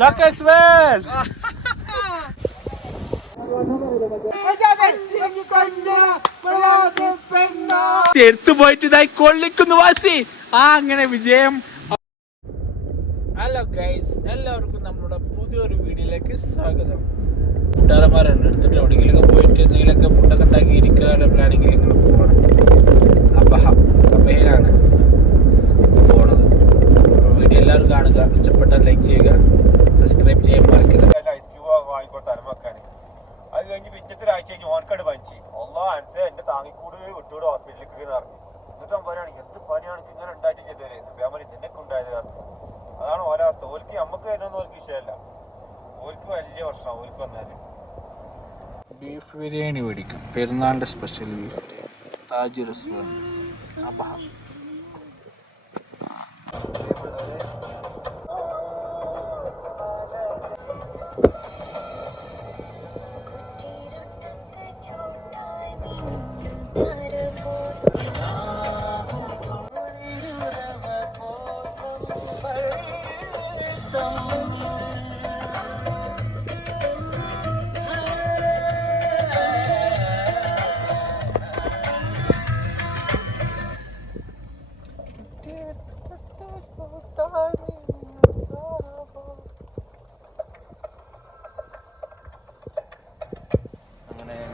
Locals well. എടുത്തു പോയിട്ട് ഇതായി കൊള്ളിക്കുന്നു വാസി. അങ്ങനെ വിജയം. ഹലോ ഗൈസ്, എല്ലാവർക്കും നമ്മുടെ പുതിയൊരു വീഡിയോയിലേക്ക് സ്വാഗതം. കൂട്ടുകാരന്മാരുണ്ട് എടുത്തിട്ട് എവിടെയെങ്കിലും പോയിട്ട് എന്തെങ്കിലുമൊക്കെ ഫുഡൊക്കെ ഉണ്ടാക്കി ഇരിക്കാനുള്ള പ്ലാനിങ്ങിൽ ഇങ്ങനെ പോകണം. അബഹയിലാണ് പോണത്. അപ്പോൾ വീഡിയോ എല്ലാവരും കാണുക, ഇഷ്ടപ്പെട്ടാൽ ലൈക്ക് ചെയ്യുക, സബ്സ്ക്രൈബ് ചെയ്യാൻ മറക്കരുത്. അത് കഴിഞ്ഞ് പിറ്റത്തെ ഒരാഴ്ച കഴിഞ്ഞ് ഓൻകട് പനിച്ച് എന്റെ താങ്ങിക്കൂട് വിട്ടൂട് ഹോസ്പിറ്റലിലേക്ക് ഇറങ്ങി. എന്നിട്ട് പറയാണ് എന്ത് പനിയാണ് ഇങ്ങനെ ഉണ്ടായിട്ട് ചെയ്തത് ഫാമിലി നിന്നൊക്കെ ഉണ്ടായത് പറഞ്ഞു. അതാണ് ഓരോ അവസ്ഥ. ഓൽക്ക് നമുക്ക് വരുന്നൊന്നും ഓൽക്ക് വിഷയമല്ല, ഓൽക്ക് വലിയ പ്രശ്നമാണ് ഓൽക്ക് വന്നാല്. ബീഫ് ബിരിയാണി മേടിക്കും, പെരുന്നാളിൻ്റെ special beef biryani, Taj restaurant Abha.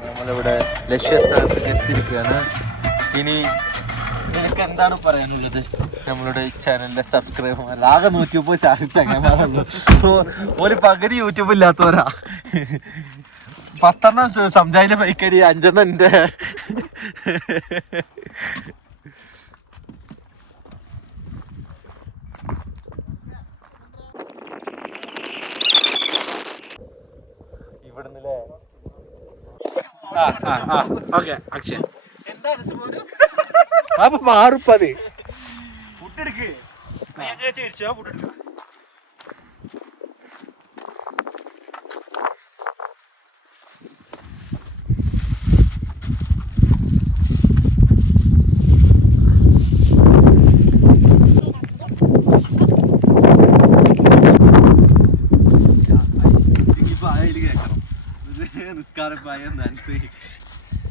നമ്മളിവിടെ ലക്ഷ്യസ്ഥാനത്തേക്ക് എത്തിയിരിക്കുകയാണ്. ഇനി എനിക്ക് എന്താണ് പറയാനുള്ളത്? നമ്മളുടെ ഈ ചാനലിന്റെ സബ്സ്ക്രൈബർ ആകെ 130 ചങ്ങന്മാരുള്ളൂ. ഒരു പകുതി യൂട്യൂബ് ഇല്ലാത്തവരാ. 10 സംജായിന്റെ ഫൈക്കടി, 5 എന്റെ. ഇവിടുന്നല്ലേ അക്ഷയ അപ്പൊ മാറുപ്പത് ഫുഡ് എടുക്ക്. ഫുഡ് എടുക്ക.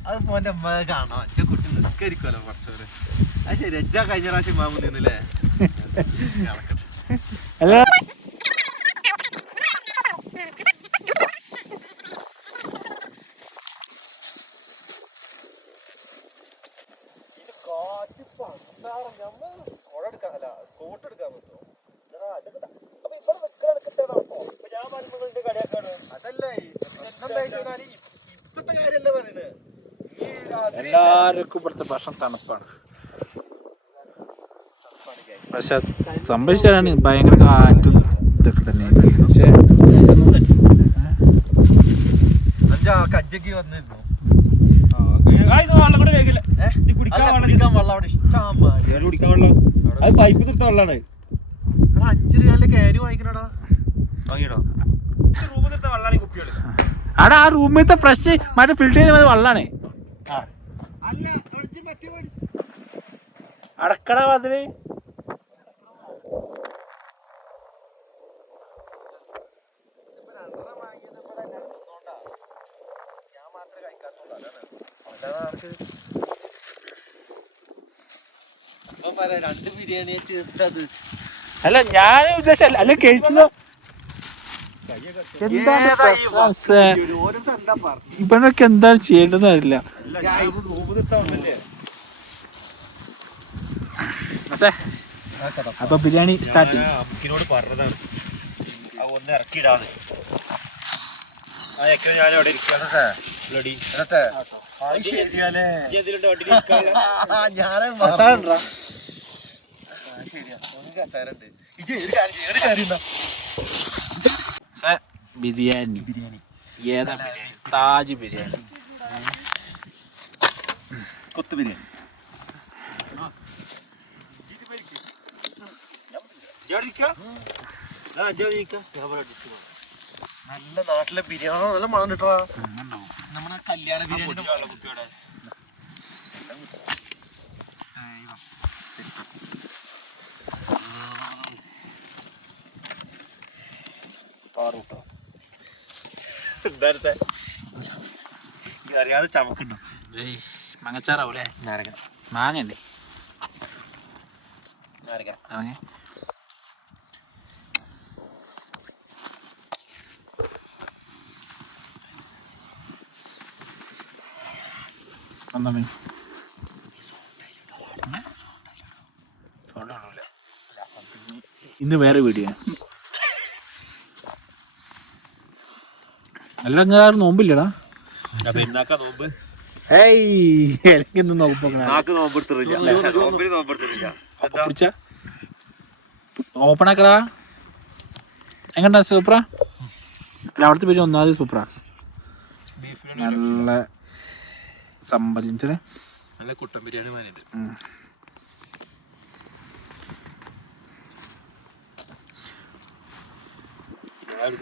അത് പോന്റെ അമ്മ കാണാം. എന്റെ കുട്ടി നിസ്കരിക്കുമല്ലോ കുറച്ചവര്. അത് ശരി, എജ്ജാ കഴിഞ്ഞ പ്രാവശ്യം മാമു നിന്നില്ലേ? എല്ലാവർക്കും ഇവിടുത്തെ ഭക്ഷണം തണുപ്പാണ്. പക്ഷെ സംഭവിച്ചാലാണ് ഭയങ്കര കാറ്റും ഇതൊക്കെ തന്നെയാണ്. പക്ഷേ കജ്ജക്ക് വന്നിരുന്നു. പൈപ്പ് നിർത്ത വെള്ളമാണ്. 5 രൂപ കാരി വാങ്ങിക്കണടാ. അവിടെ ആ റൂമിലത്തെ ഫ്രഷ് മറ്റേ ഫിൽറ്റർ ചെയ്ത വെള്ളമാണ്. അടക്കട അതില് രണ്ട് ബിരിയാണി ചേർത്തത് അല്ല ഞാൻ ഉദ്ദേശം അല്ല കഴിച്ചതോ. ഇവനൊക്കെ എന്താണ് ചെയ്യേണ്ടതെന്ന് അറിയില്ല. അപ്പൊ ബിരിയാണി സ്റ്റാർട്ട് അമ്മക്കിനോട് പറഞ്ഞതാണ് ഒന്ന് ഇറക്കിയിടാതെ. ഞാൻ അവിടെ ബിരിയാണി ബിരിയാണി ഏതാ ബിരിയാണി? താജ് ബിരിയാണി, കൊത്ത് ബിരിയാണി. നല്ല നാട്ടിലെ ബിരിയാണി നല്ല മണം കിട്ടാ. നമ്മുടെ കല്യാണ ബിരിയാണി കുപ്പിയോടെ കാറ് കിട്ടോ എന്താ അറിയാതെ ചമക്കുണ്ടോ മങ്ങച്ചാറാവൂലേ നാരക മാങ്ങണ്ടേ നാരക ഇറങ്ങി എന്താ മീൻ ഇന്ന് വേറെ വീഡിയോ എല്ലാം ഞാൻ നോമ്പില്ലടാ പെരുന്നാക്കാ നോമ്പ് ഏയ് നോമ്പ് നോമ്പെടുത്തില്ല ഓപ്പൺ ആക്കടാ എങ്ങണ്ടാ സൂപ്പറാ അല്ല അവിടുത്തെ പേര് ഒന്നാമത് സൂപ്പറാ നല്ല സംഭരിച്ചിട്ട് നല്ല കുട്ടൻ ബിരിയാണി മാനിട്ട്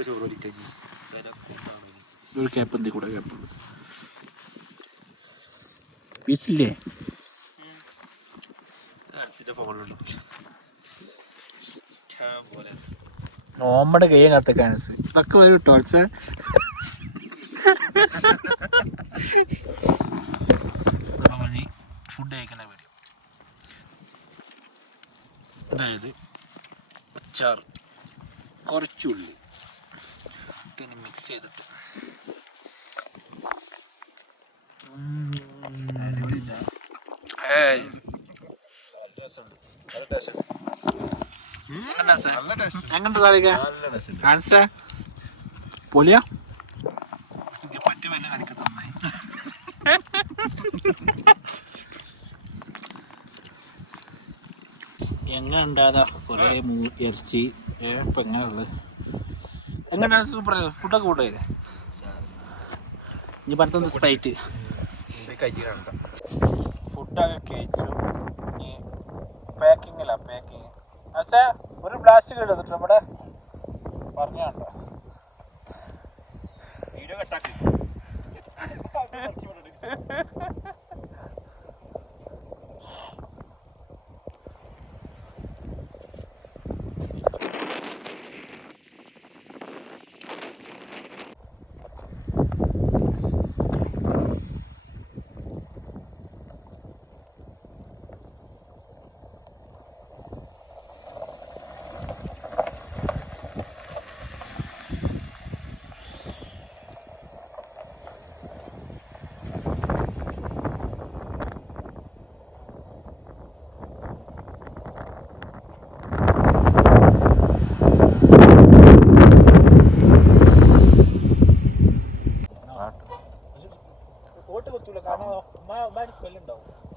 ചോറ് ഒരു ക്യാപ്പ് എന്തി കൂടെ ക്യാപ്പ് പീസില്ലേ ഫോണിലുണ്ട് നോമ്പടെ കയ്യും കത്ത കാണിച്ച് ഇതൊക്കെ വരും കേട്ടോ അടിച്ച ഫുഡ് കഴിക്കുന്ന വീഡിയോ അതായത് അച്ചാർ കുറച്ചുള്ളി ഇങ്ങനെ മിക്സ് ചെയ്തിട്ട് എങ്ങനത്തെ കാണിച്ച പൊലിയ പറ്റി വല്ല കാണിക്കത്തന്നായി എങ്ങനെ ഉണ്ടാകാ കുറേ ഇറച്ചി ഇപ്പം എങ്ങനെയുള്ളത് എങ്ങനെയാണ് സൂപ്പർ ഫുഡൊക്കെ കൂട്ടില്ലേ ഇനി പറഞ്ഞത് സ്പ്രൈറ്റ് ഫുഡൊക്കെ കഴിച്ചു ഇനി പാക്കിങ്ങില്ല പാക്കിങ് പക്ഷേ ഒരു പ്ലാസ്റ്റിക് എടുത്തിട്ട് നമ്മുടെ പറഞ്ഞു കണ്ടോ വീഡിയോ കട്ടാക്കി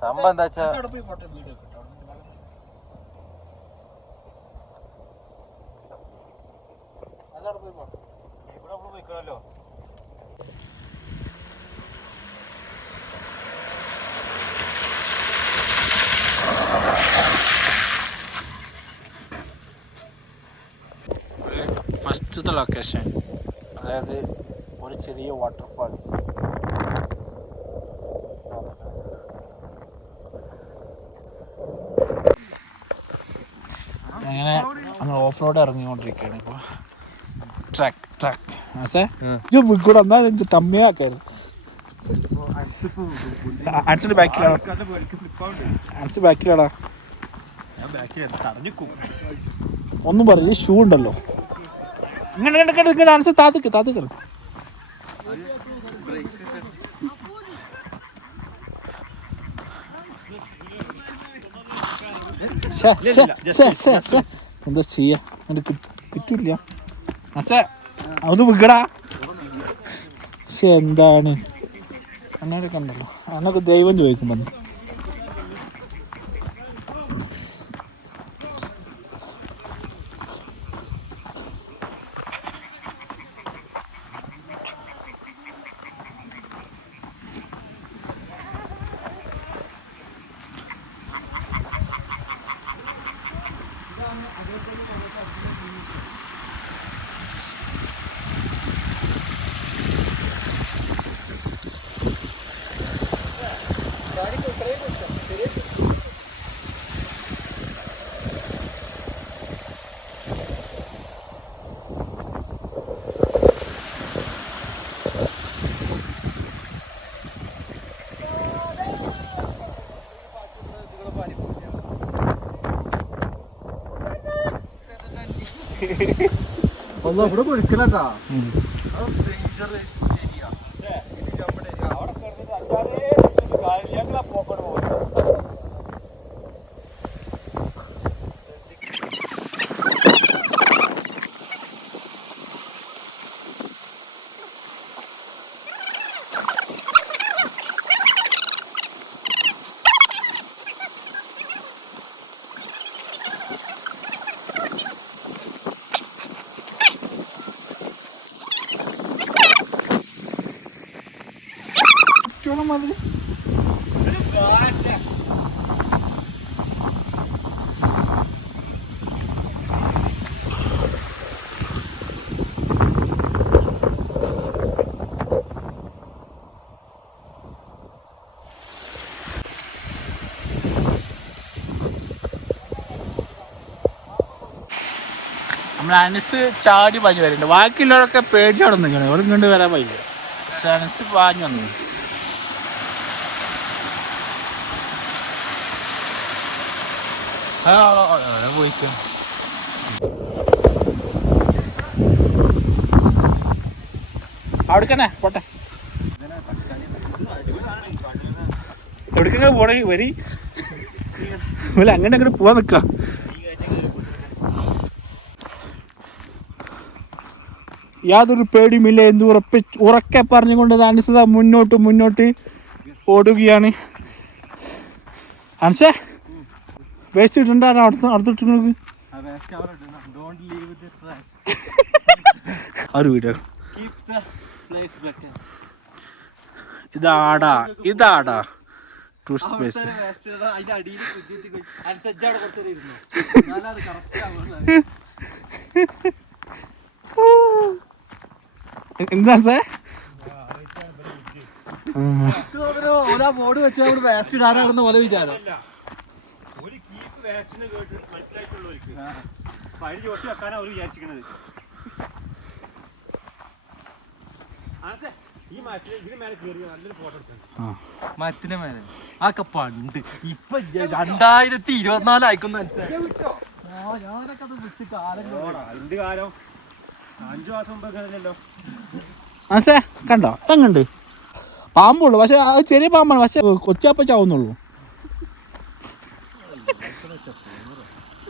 സംഭവം എന്താ വെച്ചാ ഇവിടെ പോയിക്കണല്ലോ ഫസ്റ്റത്തെ ലൊക്കേഷൻ അതായത് ഒരു ചെറിയ വാട്ടർഫാൾ അങ്ങനെ അങ്ങ് ഓഫ് റോഡ് ഇറങ്ങിക്കൊണ്ടിരിക്കുകയാണ് ഇപ്പോൾ ട്രാക്ക് കൂടെ എന്നാ കമ്മിയാക്കായിരുന്നു അൻസിന്റെ ബാക്കിലാടാ അൻസ് ബാക്കിലാടാ ഒന്നും പറയും ഷൂ ഉണ്ടല്ലോ ഇങ്ങനെ അൻസ് താത്തിക്ക് എന്താ ചെയ്യാ കിട്ടൂല അതൊന്ന് വിക്കടാ പക്ഷെ എന്താണ് അങ്ങനെയൊക്കെ ഉണ്ടല്ലോ അന്നൊക്കെ ദൈവം ചോദിക്കുമ്പോ ഇവിടെ വിളിക്കലട്ടാ മാതിരി നമ്മളെ അനസ് ചാടി പാഞ്ഞു വരുന്നുണ്ട്. ബാക്കിയുള്ളവരൊക്കെ പേടിച്ചവിടെ നിൽക്കണം. ഇവിടെ ഇങ്ങോട്ട് വരാൻ പറ്റില്ല. പക്ഷെ അനസ് പാഞ്ഞു വന്നു. പോയിക്കോ അവിടേക്കന്നെ പോട്ടെ. എവിടേക്കൊക്കെ പോണേ വരി അങ്ങനെ അങ്ങോട്ട് പോവാൻ നിൽക്കാം. യാതൊരു പേടിയുമില്ല എന്ന് ഉറക്കെ പറഞ്ഞുകൊണ്ട് അനസത മുന്നോട്ട് ഓടുകയാണ്. അനസേ വേസ്റ്റ് ഇട്ടുണ്ടോ അടുത്തിട്ട് നോക്ക്. ഒരു വീഡിയോ ഇതാടാ ടൂറിസ്റ്റ് പ്ലേസ്. എന്താ സാർ ബോർഡ് വെച്ചാൽ വേസ്റ്റ് ഇടാനാണെന്ന് പോലെ വിചാരം. മരത്തിന്റെ മേലെ ആക്കെ പണ്ട് ഇപ്പൊ 2024 ആയിക്കൊന്നു ഞാനൊക്കെ അത് വിട്ട് കാലം 5 മാസം മുമ്പല്ലോ. മനസ്സേ കണ്ടോ എങ്ങുണ്ട് പാമ്പുള്ളൂ. പക്ഷെ അത് ചെറിയ പാമ്പാണ്. പക്ഷെ കൊച്ചാപ്പ ചാവുന്നുള്ളൂ.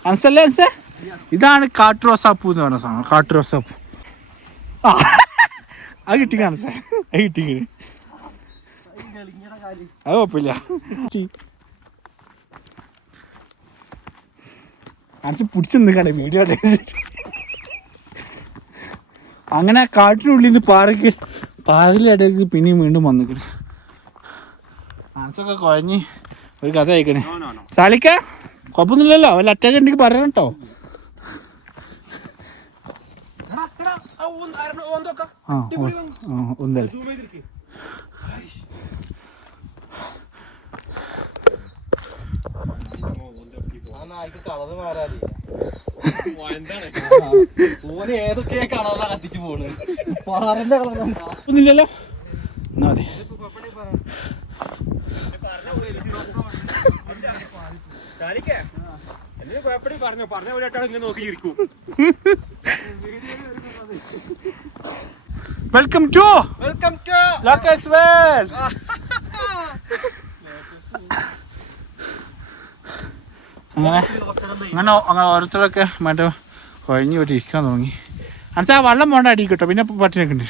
മനസ്സല്ലേ മനസ്സേ? ഇതാണ് കാട്ടുറോസാപ്പൂ എന്ന് പറഞ്ഞ സാധനം. കാട്ടുറോസാപ്പൂ അത് കിട്ടി മനസ്സേ. അത് കിട്ടി അത് കുഴപ്പമില്ല. മനസ്സ് പിടിച്ചു നിൽക്കണേ വീഡിയോ. അങ്ങനെ കാട്ടിനുള്ളിൽ നിന്ന് പാറയിലിടയ്ക്ക് പിന്നെയും വീണ്ടും വന്നിക്കണേ. മനസ്സൊക്കെ കുഴഞ്ഞ് ഒരു കഥ അയക്കണേ. സാലിക്ക കുഴപ്പമൊന്നുമില്ലല്ലോ. വല്ല അറ്റാക്ക് ഉണ്ടെങ്കിൽ പറയണം കേട്ടോ. ഒന്നല്ലേ കളറ് മാറാതെ ഓന് ഏതൊക്കെയാ കളറാ കത്തിച്ചു പോണ്. പാറന്റെ കളറൊന്നുമില്ലല്ലോ. എന്നാ മതി. Welcome to locals world. അങ്ങനെ ഓരോരുത്തരൊക്കെ മറ്റേ കുഴഞ്ഞു പറ്റി ഇരിക്കാൻ തുടങ്ങി. അനച്ചാ വെള്ളം പോണ്ട അടി കിട്ടോ. പിന്നെ പട്ടിനൊക്കെ ഉണ്ട്.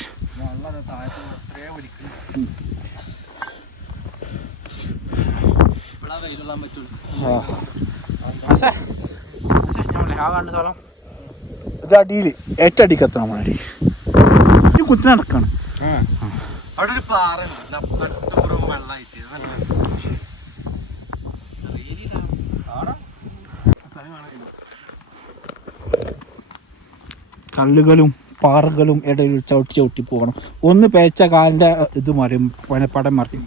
ആ കണ്ട സ്ഥലം ഇത് അടിയിൽ ഏറ്റവും അടിക്കത്ത നമ്മളടി കുത്തി നടക്കാണ്. അവിടെ ഒരു പാറ വെള്ളമായിട്ട് കല്ലുകളും പാറകളും ഇടയിൽ ചവിട്ടി പോകണം. ഒന്ന് പേച്ച കാലിൻ്റെ ഇത് മറിയും. പടം മറിയും.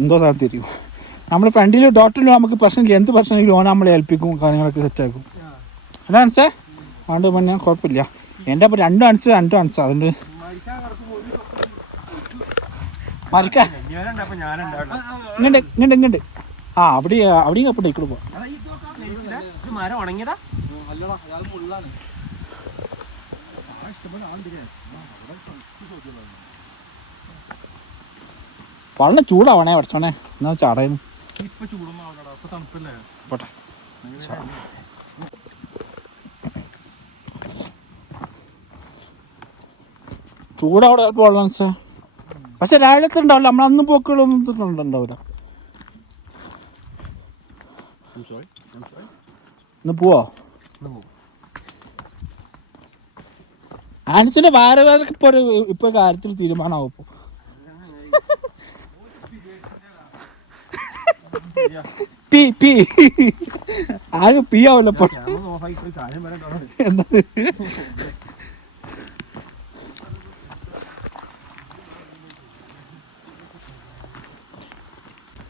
എന്തോ സ്ഥലം തിരിയും. നമ്മൾ ഫ്രണ്ടിലും ഡോക്ടറിലും നമുക്ക് പ്രശ്നമില്ല. എന്ത് പ്രശ്നമില്ല ഓനെ നമ്മളെ ഏൽപ്പിക്കും. കാര്യങ്ങളൊക്കെ സെറ്റാക്കും. എന്താ മനസ്സേ അതുകൊണ്ട് പിന്നെ കുഴപ്പമില്ല. എൻ്റെ അപ്പം രണ്ടും അണിച്ച് അതുകൊണ്ട് മറിക്കാൻ ഇങ്ങണ്ട് അവിടെയും കപ്പട്ടെ ഇക്കൂടെ പോവാം. മുള്ളാണ്. വെള്ളം ചൂടാവണേ പഠിച്ചോണേ എന്നാ ചടയുന്നു. ഇപ്പൊ ചൂടൊന്നും ആവണടാ, ഇപ്പൊ തണുപ്പല്ലേ. പോട്ടെ. ചൂടവിടെ ചിലപ്പോൾ വെള്ളം സാർ, പക്ഷെ രാവിലത്തെ ഉണ്ടാവില്ല. നമ്മളന്നും പോക്കുകളൊന്നും ഉണ്ടാവില്ല. ഇന്ന് പോവോ? ആൻസിന്റെ ഭാരവാദക്ക് ഇപ്പൊ കാര്യത്തിൽ തീരുമാനമാവും. ഇപ്പൊ പി പി ആകെ പി ആവല്ലോ ഇപ്പോൾ. എന്താ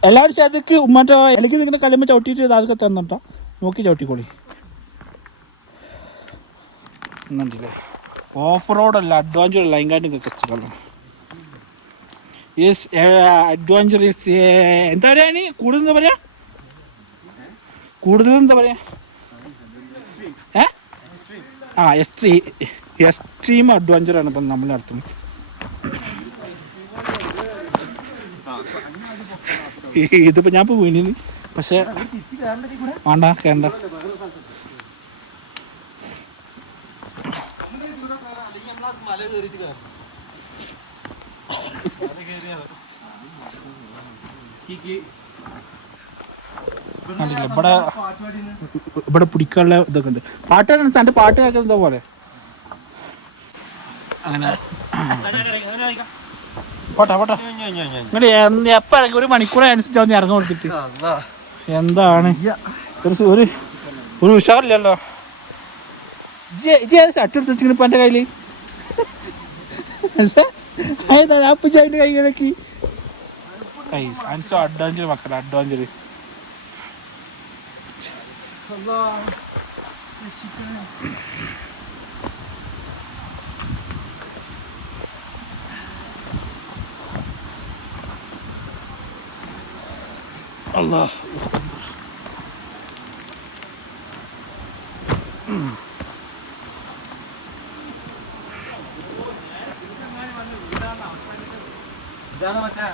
എല്ലാവരും ചതക്ക് മറ്റോ ഇലക്ക് നിൽക്കുന്ന കല്ലുമ്പോൾ ചവിട്ടിയിട്ട് അതൊക്കെ തന്നിട്ടോ, നോക്കി ചവിട്ടിക്കോളി. എന്നുണ്ടല്ലേ ഓഫ് റോഡല്ല, അഡ്വാഞ്ചർ അല്ല, അതിൻ്റെ കച്ചവടം. യെസ് അഡ്വാഞ്ചർ എന്താ പറയാ, ഇനി കൂടുതൽ എന്താ പറയാ, കൂടുതൽ എന്താ പറയാ, എക്സ്ട്രീം അഡ്വഞ്ചറാണ് ഇപ്പം നമ്മൾ നടത്തുന്നത്. ഇതിപ്പോൾ ഞാൻ ഇപ്പോൾ വീണിന്, പക്ഷേ വേണ്ട കേണ്ട. ഇവിടെ പിടിക്കാനുള്ള ഇതൊക്കെ ഉണ്ട്. പാട്ടാണ് എൻ്റെ പാട്ട് കേൾക്കുന്നത് പോലെ. അങ്ങനെ പോട്ടെ പോട്ടെ. നിങ്ങൾ എപ്പോൾ ഇറങ്ങി? 1 മണിക്കൂർ അനുസരിച്ചാന്ന് ഇറങ്ങാൻ കൊടുത്തിട്ട് എന്താണ് ഒരു ഒരു ഉഷാറില്ലല്ലോ. ഷർട്ട് എടുത്ത് വെച്ചിങ്ങനെ ഇപ്പം എൻ്റെ കയ്യിൽ. ഏതാണ് ആ പൂജാവിൻ്റെ കൈ കിടക്കി? അൻസോ അഡ്വാഞ്ചർ മക്കളെ, അഡ്വാഞ്ചർ. Allah. ഇതാണ് മറ്റേ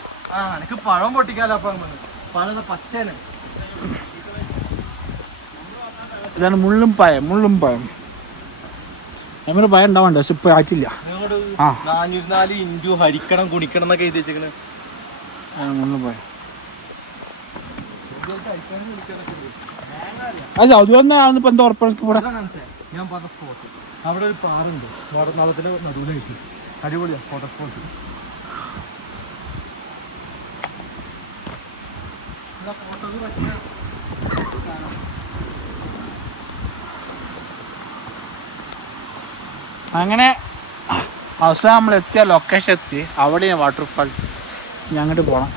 എനിക്ക് പഴം പൊട്ടിക്കാലോ. അപ്പം പഴം പച്ചേന്. ഇതാണ് മുള്ളും പയം, മുള്ളും പയം. നമ്മൾ ഭയം ഉണ്ടാവണ്ട, പക്ഷെ ഇപ്പം ആയിട്ടില്ല. 404 ഇൻറ്റു ഹരിക്കണം കുടിക്കണം എന്നൊക്കെ എഴുതി വെച്ചേക്കണ്. മുള്ളും പയം അത് അതുകൊണ്ടാണ് ഇപ്പം എന്താ ഉറപ്പിക്കും ഇവിടെ. ഞാൻ പറഞ്ഞ സ്പോട്ട് അവിടെ ഒരു പാറുണ്ട്, വാടനാളത്തിന്റെ നടുവിലായിട്ട്. അടിപൊളിയാ ഫോട്ടോ സ്പോട്ട്. അങ്ങനെ അവസാനം നമ്മൾ എത്തിയ ലൊക്കേഷൻ എത്തി. അവിടെയാണ് വാട്ടർഫാൾസ്. ഇനി അങ്ങോട്ട് പോകണം.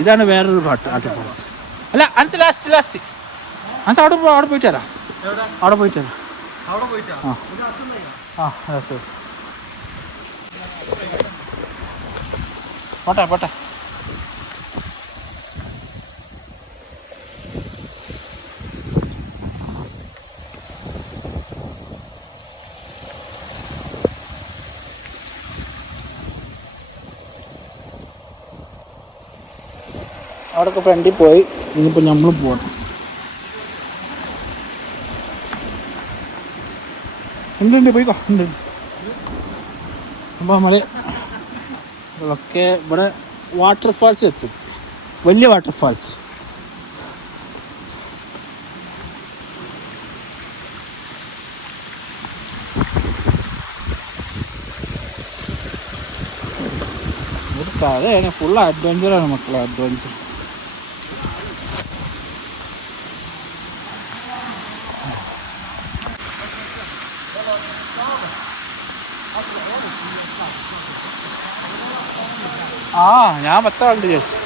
ഇതാണ് വേറൊരു വാട്ടർഫാൾസ്. അല്ല അനസ് ലാസ്റ്റ് അനസ് അവിടെ പോയിട്ട് വരാം. അവിടെ പോയിട്ട് വരാം. പോട്ടെ പോട്ടെ. അവിടെയൊക്കെ ഫ്രണ്ടിൽ പോയി. ഇനിയിപ്പോൾ നമ്മൾ പോകണം. ഉണ്ട് പോയിക്കോ. ഉണ്ട്. അപ്പോൾ നമ്മൾ ഒക്കെ ഇവിടെ വാട്ടർഫാൾസ് എത്തും. വലിയ വാട്ടർഫാൾസ്. ഒരു കഥയാണ്. ഫുൾ അഡ്വഞ്ചറാണ് മക്കളെ, അഡ്വഞ്ചർ. ഞാൻ 10 ആളുണ്ട് ചേച്ചി.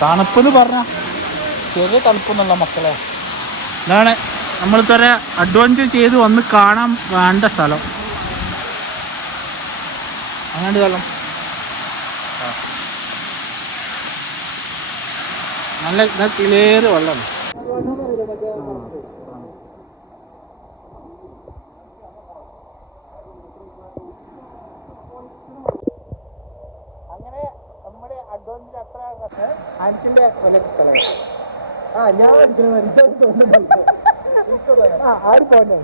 തണുപ്പെന്ന് പറഞ്ഞ ചെറിയ തണുപ്പൊന്നുമല്ല മക്കളെ. ഇതാണ് നമ്മളിതുവരെ അഡ്വഞ്ചർ ചെയ്ത് വന്ന് കാണാൻ വേണ്ട സ്ഥലം. അങ്ങോട്ട് സ്ഥലം നല്ല ക്ലിയർ വെള്ളം. അങ്ങനെ നമ്മുടെ അഡ്വഞ്ചർ അത്ര ആൻസിന്റെ സ്ഥലം ഞാൻ ആര് പോകണ്ടേ.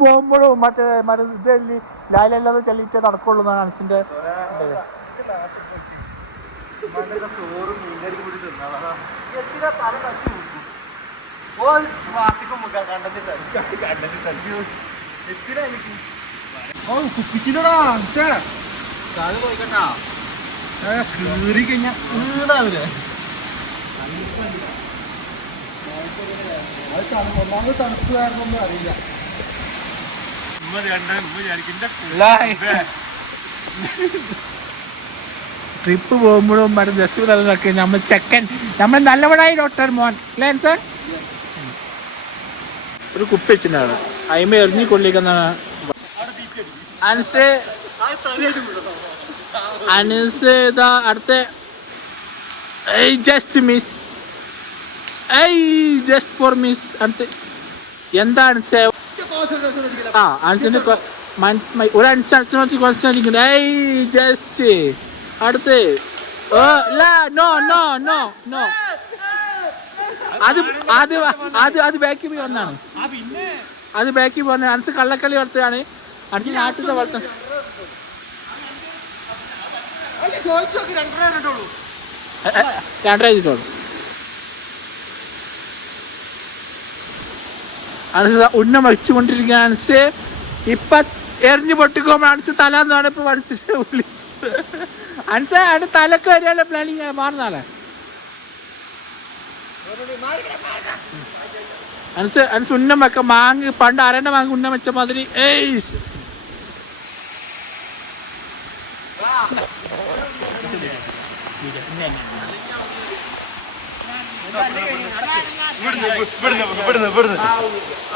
പോകുമ്പോഴും മറ്റേ ഇതല്ലി ലാലല്ലാതെ ചെല്ലിട്ട് നടക്കുള്ളൂ എന്നാണ് അനസിന്റെ കീറി കഴിഞ്ഞാ വീണാവില്ലേ. ഒന്നാമത് തണുപ്പ് കാരണമൊന്നും അറിയില്ല. ട്രിപ്പ് പോകുമ്പോഴും മറ്റേ ജസ്റ്റ് തലതൊക്കെ നമ്മൾ ചെക്കൻ നമ്മൾ നല്ലവനായി ഡോക്ടർ മോൻ അല്ലേ സാർ. ഒരു കുപ്പി വെച്ചിട്ടാണ് അയിമ എറിഞ്ഞു കൊള്ളിക്കുന്നതാണ് അനസ്. അനസ് ഇതാ അടുത്ത just miss just for miss അടുത്ത് എന്താണ് സേവ് അനസിന്റെ ഒരു അനസ് ക്വസ്റ്റ്യൻ അടിക്കുന്നത് ജസ്റ്റ് അടുത്ത് നോ നോ നോ നോ അത് ബാക്കി പോയി വന്നാണ്. അത് ബാക്കി പോകുന്ന അനസ് കള്ളക്കളി വളർത്തുകയാണ്. അടുത്ത് നാട്ടിലത്തെ വളർത്ത രണ്ടര ചെയ്തിട്ടുള്ളൂ. അനസ് ഉന്നം വഹിച്ചുകൊണ്ടിരിക്കുക. അനസ് ഇപ്പൊ എറിഞ്ഞു പൊട്ടിക്കുമ്പോൾ അനസ് തല എന്നാണ് ഇപ്പൊ മനസ്സിൽ അനസ് അവിടെ തലക്ക് വരെയല്ല പ്ലാനിങ് മാറുന്നാളെ. അനസ് ഉന്നം വെക്ക മാങ്ങ് പണ്ട് അരണ്ട മാങ്ങ ഉന്നം വെച്ച മാതിരി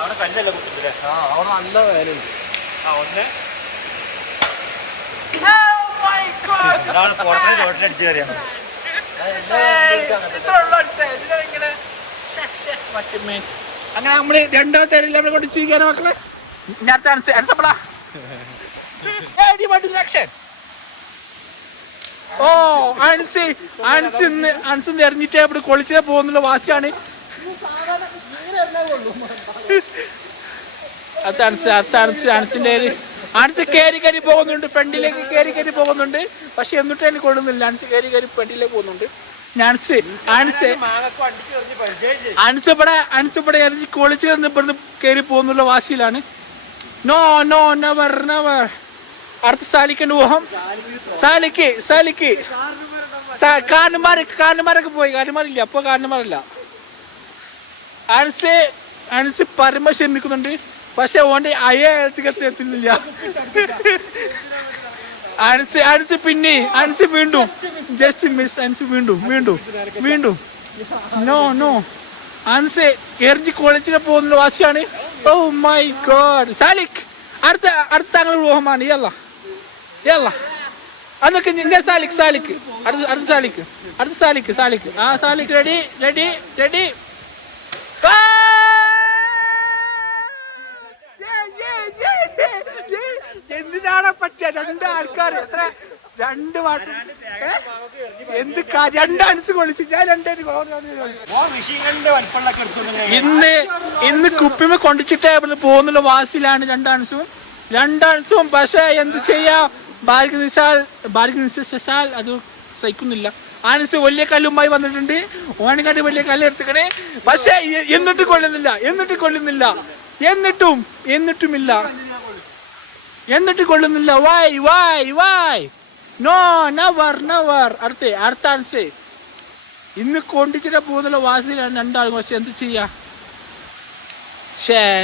അവിടെ കല്ലല്ല കുട്ടില്ലേ. അവിടെ നല്ല വേലുണ്ട്. അടിച്ചു കയറിയാണ്. അങ്ങനെ നമ്മള് രണ്ടാമത്തെ നമ്മളെ കൊണ്ട് ചെയ്യാനോ മക്കളെ. ഓ അൻസിന്ന് എറിഞ്ഞിട്ട് അവിടെ കൊളിച്ചേ പോകുന്നുള്ള വാശിയാണ്. അനസിന്റെ അനസ് കയറി പോകുന്നുണ്ട്, ഫ്രണ്ടിലേക്ക് കയറി പോകുന്നുണ്ട്. പക്ഷെ എന്നിട്ട് എനിക്ക് കൊള്ളുന്നില്ല. അനസ് കയറി ഫ്രണ്ടിലേക്ക് പോകുന്നുണ്ട്. അനസ് ഇവിടെ എറിഞ്ഞ് കൊളിച്ച് ഇവിടുന്ന് കയറി പോകുന്നുള്ള വാശിയിലാണ്. No no never never. അടുത്ത സാലിക്കന്റെ ഊഹം. സാലിക്ക് കാരണന്മാരൊക്കെ പോയി. കാരണന്മാരില്ല, അപ്പൊ കാരണന്മാരല്ല. അനസ് പരമ ക്ഷമിക്കുന്നുണ്ട്. പക്ഷെ ഓന്റെ എത്തുന്നില്ല. അനസ് പിന്നെ വീണ്ടും ജസ്റ്റ് മിസ്. അനസ് വീണ്ടും നോ നോ. അനസ് എറിഞ്ഞ് കോളേജിൽ പോകുന്ന വാശിയാണ്. Oh my God. സാലിക് അടുത്ത താങ്കളുടെ ഊഹമാണ്. യല്ല അതൊക്കെ ഞാൻ സാലിക്ക് അടുത്ത സാലിക്ക് ആ സാലിക്ക് റെഡി എന്തിനാണ് പറ്റിയ രണ്ട് ആൾക്കാർ എത്ര രണ്ട് വാട്ടർ രണ്ട് അനസ് കൊളിച്ച് ഞാൻ ഇന്ന് കുപ്പിമ കൊണ്ടിച്ചിട്ടേ പോകുന്നുള്ള വാസിലാണ് രണ്ടൻസും. പക്ഷെ എന്ത് ചെയ്യാ, ബാരിക് നിശാൽ അത് സഹിക്കുന്നില്ല. അനസ് വലിയ കല്ലുമായി വന്നിട്ടുണ്ട്. ഓണക്കാട്ടി വലിയ കല്ല് എടുത്തിക്കണേ. പക്ഷെ എന്നിട്ടും കൊള്ളുന്നില്ല. വൈ നോ നെവർ അടുത്ത ആൻസേ ഇന്ന് കൊണ്ടിച്ചിട്ട് പോകുന്നുള്ള വാസിലാണ് രണ്ടാളും. പക്ഷെ എന്ത് ചെയ്യാ?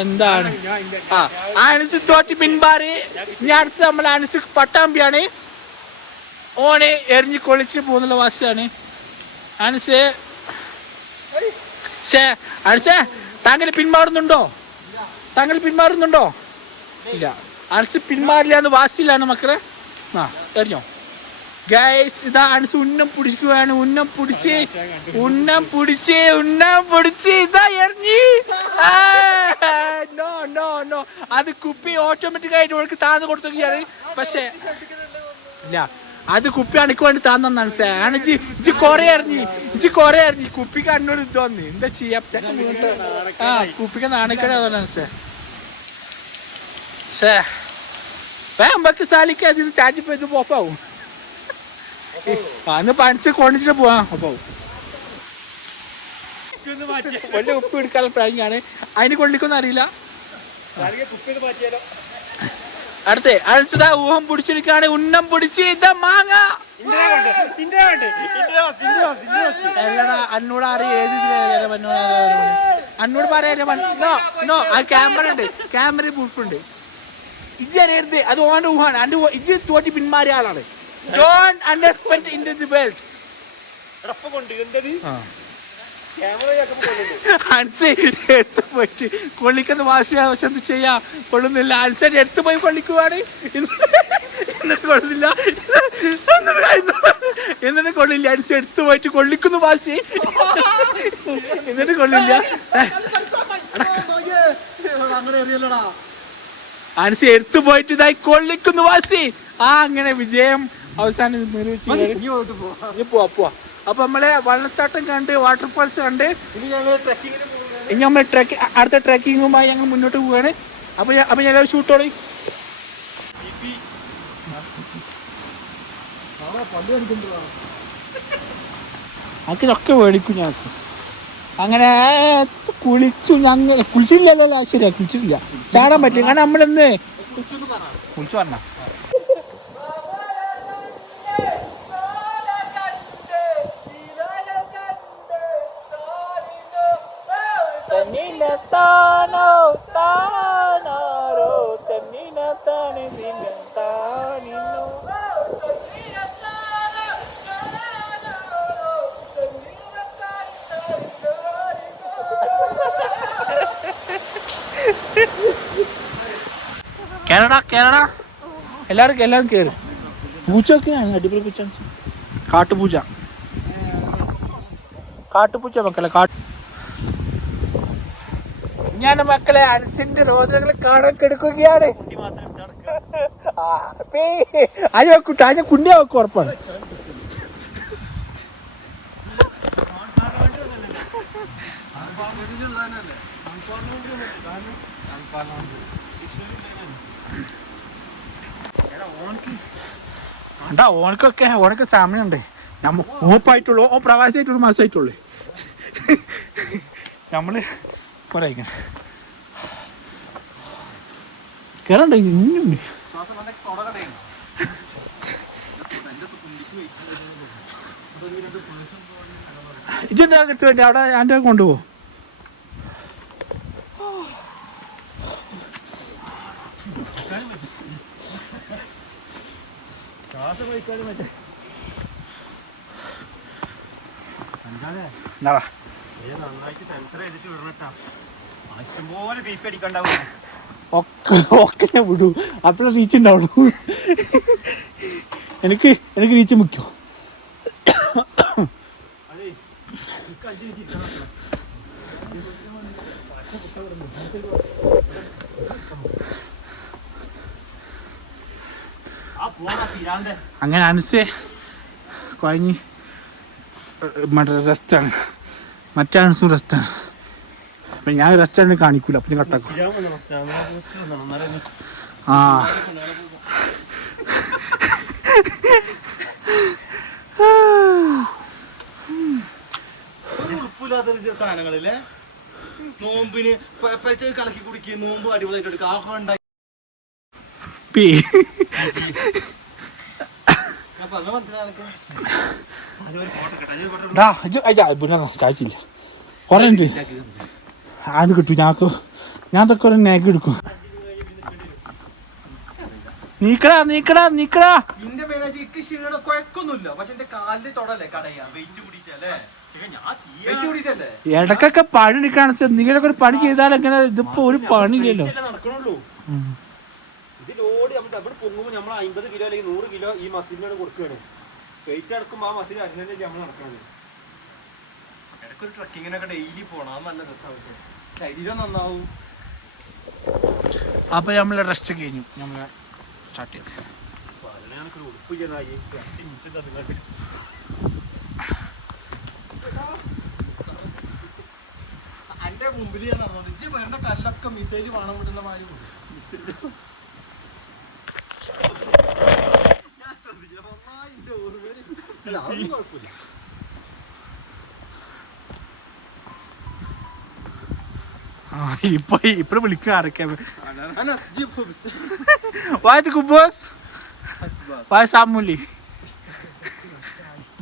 എന്താണ് ആനസ് തോറ്റി പിൻമാറി. ഇനി അടുത്ത് നമ്മൾ ആനസ് പട്ടാമ്പിയാണ്. ഓനെ എറിഞ്ഞ് കൊളിച്ചിട്ട് പോകുന്നുള്ള വാസിയാണ് ആനസ്. ആനസേ താങ്കൾ പിന്മാറുന്നുണ്ടോ? ഇല്ല, ആനസ് പിന്മാറില്ല എന്ന് വാസിയിലാണ് മക്കളെ. എറിഞ്ഞോ ഗൈസ്? ഇതാ ആനസ് ഉന്നം പിടിക്കുകയാണ്. ഉന്നം പിടിച്ച് ഇതാ എറിഞ്ഞി. നോ അത് കുപ്പി ഓട്ടോമാറ്റിക് ആയിട്ട് അവൾക്ക് താന്ന് കൊടുക്കുകയാണ്. പക്ഷെ ഇല്ല, അത് കുപ്പി അണക്ക് വേണ്ടി താന്നാണ്. ഇജ്ജ് കൊറേ എറിഞ്ഞി കുപ്പിക്ക് അന്നോട് ഇത് വന്ന് എന്താ ചെയ്യാ? കുപ്പിക്ക് നാണക്കേട് അതാണ്. വേമ്പക്ക് സാലിക്ക് അതിന് ചാർജ് പോയത് പോപ്പാവും. അന്ന് പണിച്ച് കൊണ്ടിട്ട് പോവാ. അപ്പൊ വലിയ ഉപ്പ് എടുക്കാനുള്ള പ്ലാനിങ്ങാണ്. അതിന് കൊള്ളിക്കൊന്നും അറിയില്ല. അടുത്തതാ ഊഹം പിടിച്ചിരിക്കാണ്. ഉന്നം പിടിച്ച് ഇതാ മാങ്ങ. അന്നോട് അറിയാം ഏത് അന്നോട് പറയാ. ആ ക്യാമറ ഉണ്ട്, ക്യാമറ പ്രൂഫുണ്ട്. ഇജ്ജ് അറിയരുത്, അത് ഓന്റെ ഊഹാണ്. ഇജ്ജ് തോറ്റി പിന്മാറിയ ആളാണ്. Don't understand into the belt. എടുത്തു പോയിട്ട് കൊള്ളിക്കുന്ന വാശി ആവശ്യം എന്ത് ചെയ്യാ? കൊള്ളുന്നില്ല. ആൻസർ എടുത്തു പോയി കൊള്ളിക്കുവാണ്. എന്നിട്ട് കൊള്ളുന്നില്ല. ആൻസർ എടുത്തു പോയിട്ട് കൊള്ളിക്കുന്നു വാശി. എന്നിട്ട് കൊള്ളില്ല. ആൻസർ എടുത്തു പോയിട്ട് ഇതായി കൊള്ളിക്കുന്നു വാശി. അങ്ങനെ വിജയം അവസാനം പോവാ. അപ്പൊ നമ്മളെ വെള്ളച്ചാട്ടം കണ്ട് വാട്ടർഫാൾസ് കണ്ട് ഇനി നമ്മൾ അടുത്ത ട്രക്കിങ്ങുമായി ഞങ്ങൾ മുന്നോട്ട് പോവുകയാണ്. അപ്പൊ ഞങ്ങൾ ഷൂട്ടോളി. അതൊക്കെ മേടിക്കും ഞങ്ങൾക്ക്. അങ്ങനെ കുളിച്ചില്ലല്ലോ. ശരിയാ, കുളിച്ചിട്ടില്ല. ചാടാൻ പറ്റും. കാരണം നമ്മളിന്ന് കുളിച്ചു പറഞ്ഞ കേരള എല്ലാവരും കയറി. പൂച്ചയൊക്കെയാണ് അടിപൊളി പൂച്ച. കാട്ടുപൂച്ച മക്കളെ. ഞാൻ മക്കളെ അനസിന്റെ രോദനങ്ങൾ കാണാൻ കെടുക്കുകയാണ്. അത് വെക്കൂട്ട, അത് കുണ്ടിയാ വെക്കും ഉറപ്പാണ്. ഓനൊക്കെ സമയമുണ്ട്. ഓപ്പായിട്ടുള്ളൂ, ഓ പ്രവാസിയായിട്ടുള്ളൂ, മാസമായിട്ടുള്ളൂ. നമ്മള് പോരായിക്കണം. കേറണ്ട ഇനിയുണ്ട്. ഇതെന്താ എടുത്തു വേണ്ടി അവിടെ എൻ്റെ കൊണ്ടുപോകും. ഒക്കെ ഞാൻ വിടൂ. അപ്പോഴേ റീച്ച് ഉണ്ടാവുള്ളൂ. എനിക്ക് റീച്ച് മുഖ്യം. അങ്ങനെ അനസേ കുഴഞ്ഞ് മറ്റേ റെസ്റ്റാണ്. മറ്റേ അനസും റെസ്റ്റാണ്. അപ്പം ഞാൻ റെസ്റ്റാണ് കാണിക്കൂല. അപ്പം കട്ടാക്കും. സാധനങ്ങളില്ലേ നോമ്പിന് കലക്കി കുടിക്കുക. നോമ്പ് അടിപൊളിയായിട്ട് ചായച്ചില്ല കൊറേ ഉണ്ട് അത് കിട്ടും ഞാൻ ഇതൊക്കെ ഒരു നെഗ് എടുക്കും. നീക്കടാ നീക്കടാ നീക്കടാ. ഇന്റെ മേലായിട്ട് എനിക്ക് ക്ഷീണം കൊഴക്കൊന്നുമില്ല, പക്ഷെ എന്റെ കാലിന് തൊടല്ലേ കടയാ വെയിറ്റ് കൂടിയിട്ടല്ലേ. ഇടക്കൊക്കെ പണി എടുക്കാണ്. എന്തെങ്കിലുമൊക്കെ ഒരു പണി ചെയ്താൽ എങ്ങനെ? ഇതിപ്പോ ഒരു പണിയില്ലല്ലോ. നടക്കണുള്ളൂ. ഇത് ലോഡ് നമ്മൾ പൊങ്ങുമ്പോൾ നമ്മൾ 50 കിലോ അല്ലെങ്കിൽ 100 കിലോ ഈ മസിലിനോട് കൊടുക്കുകയാണ്. സ്ട്രെയിറ്റ് എടുക്കുമ്പോൾ ആ മസിൽ അതിനെ നമ്മൾ നടക്കണത്. ഇടയ്ക്കൊരു ട്രക്കിങ്ങിനൊക്കെ ഡെയിലി പോണം, അത് നല്ല രസമായിട്ട് ശരീരം നന്നാവും. അപ്പൊ നമ്മള് റെസ്റ്റ് കഴിഞ്ഞു, നമ്മള് സ്റ്റാർട്ട് ചെയ്ത് ഉടുപ്പ് ചെയ്തായി എന്റെ മുമ്പിൽ ഞാൻ നടന്നു. ഇജ്ജ് വേണ്ട കല്ലൊക്കെ മിസൈല് വേണം വിടുന്ന മാതിരി ഞാൻ ശ്രദ്ധിച്ചില്ല. ഓർമ്മയില് അല്ല അതൊന്നും കുഴപ്പമില്ല. ഇപ്പൊ വിളിക്കുക ആരൊക്കെ? വായത് കുബോസ് വായ സാമൂലി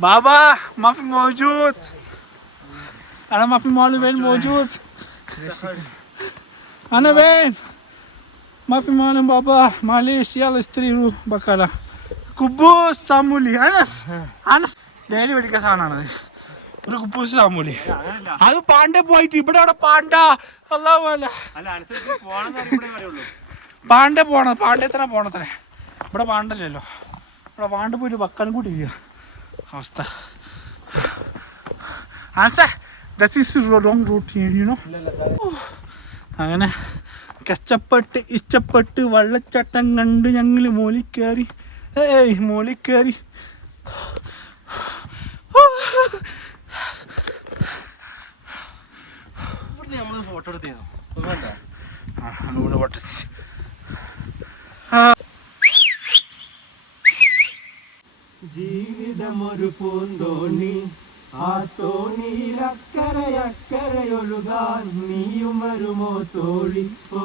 बाबा माफी मौजूद أنا ما في مال وين موجود أنا وين ما في مال بابا معليش يلا اشتري بكرة كبوس സാമൂലി അനസ് ഡെയിലി മേടിക്കുന്ന സാധനമാണത്. ഒരു കുബൂസ് സാമൂലി. അത് പാണ്ഡെ പോയിട്ട് ഇവിടെ അവിടെ പാണ്ട പാണ്ഡെ പോണ പാണ്ഡെ എത്ര പോണത്രേ. ഇവിടെ പാണ്ടല്ലോ, ഇവിടെ പാണ്ട് പോയിട്ട് വക്കാനും കൂടി ഇല്ല അവസ്ഥ. അങ്ങനെ കഷ്ടപ്പെട്ട് ഇഷ്ടപ്പെട്ട് വെള്ളച്ചാട്ടം കണ്ട് ഞങ്ങൾ മോളിക്കേറി. മോളിക്കേറി ഫോട്ടോ എടുത്തോ ഫോട്ടോ. ജീവിതമൊരു പൂന്തോണി, ആ തോണിയിലക്കരയക്കരയൊഴുകാൻ നീയും വരുമോ തോഴി, ഓ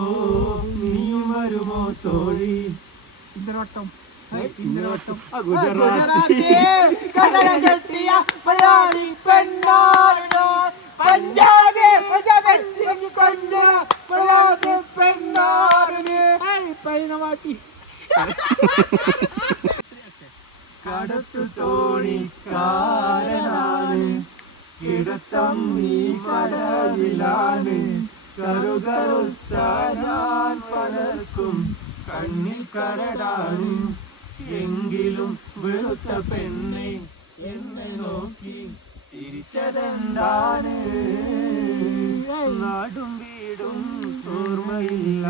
നീയും വരുമോ തോഴി. ഇന്നോട്ടം ഗുജറാത്തി കടത്തു തോണിക്കാരനാണ്, കിടത്തം നീ കടലിലാണ്. കറുകറുത്ത ഞാൻ പലർക്കും കണ്ണിൽ കരടാണ്. എങ്കിലും വെളുത്ത പെണ്ണെ എന്നെ നോക്കി തിരിച്ചതെന്താണ്? നാടും വീടും ഓർമ്മയില്ല.